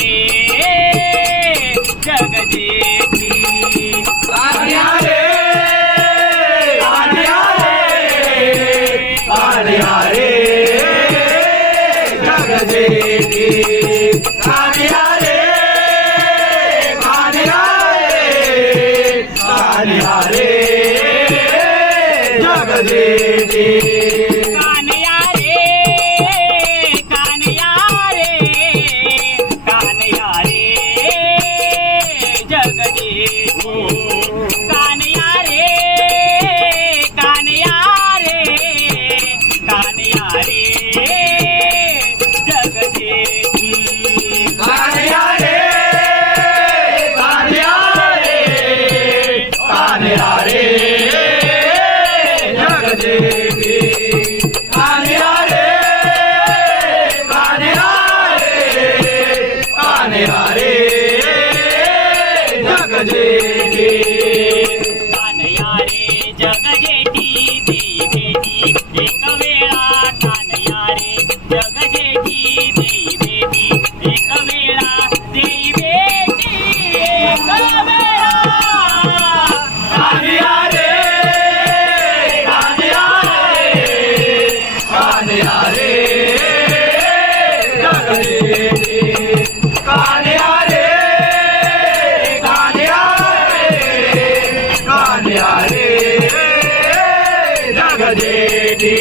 रे जगजेठी कान्या रे कान्या रे जगजेठी कान्या रे कान्या रे जगजेठी कान्या रे कान्या रे कान्या रे जगजेठी कान्या रे कान्या रे कान्या रे जगजेठी कान्या रे कान्या रे जगजेठी कान्या रे जगजेठी कान्या रे जगजेठी देई भेटी एक वेळा कान्या रे जगजेठी देई भेटी एक वेळा देई भेटी एक वेळा कान्या रे कान्या रे जगजेठी कान्या रे कान्या रे जगजेठी